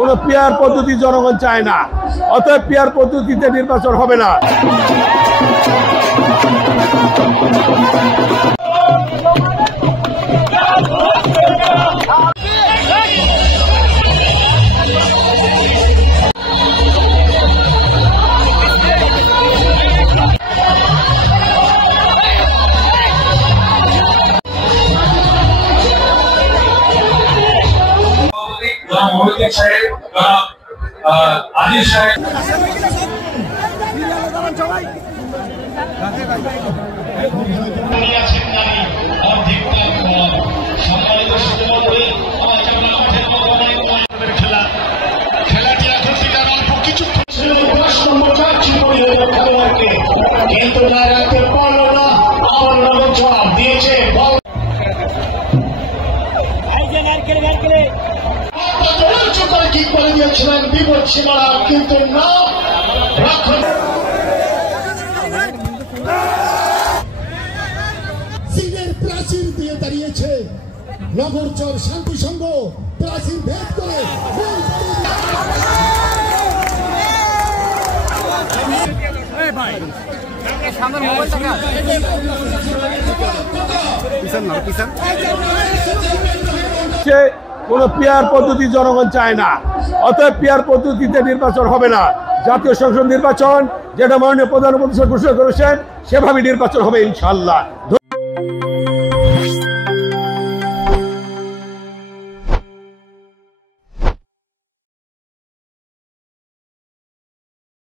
কোনো পিয়ার পদ্ধতি জনগণ চায় না, অতএব পিয়ার পদ্ধতিতে নির্বাচন হবে না। কিন্তু জবাব দিয়েছে কি করে দিয়েছিলেন বিপদ সীমানা, কিন্তু না সিংহের প্রাচীর দিয়ে দাঁড়িয়েছে নগরচর শান্তি সংঘ প্রাচীর ভেদ করে কোন পিয়ার পদ্ধতি জনগণ চায় না, অতএব পিয়ার পদ্ধতিতে নির্বাচন হবে না। জাতীয় সংসদ নির্বাচন যেটা মাননীয় প্রধান উপদেষ্টা ঘোষণা করেছেন সেভাবে নির্বাচন হবে ইনশাআল্লাহ।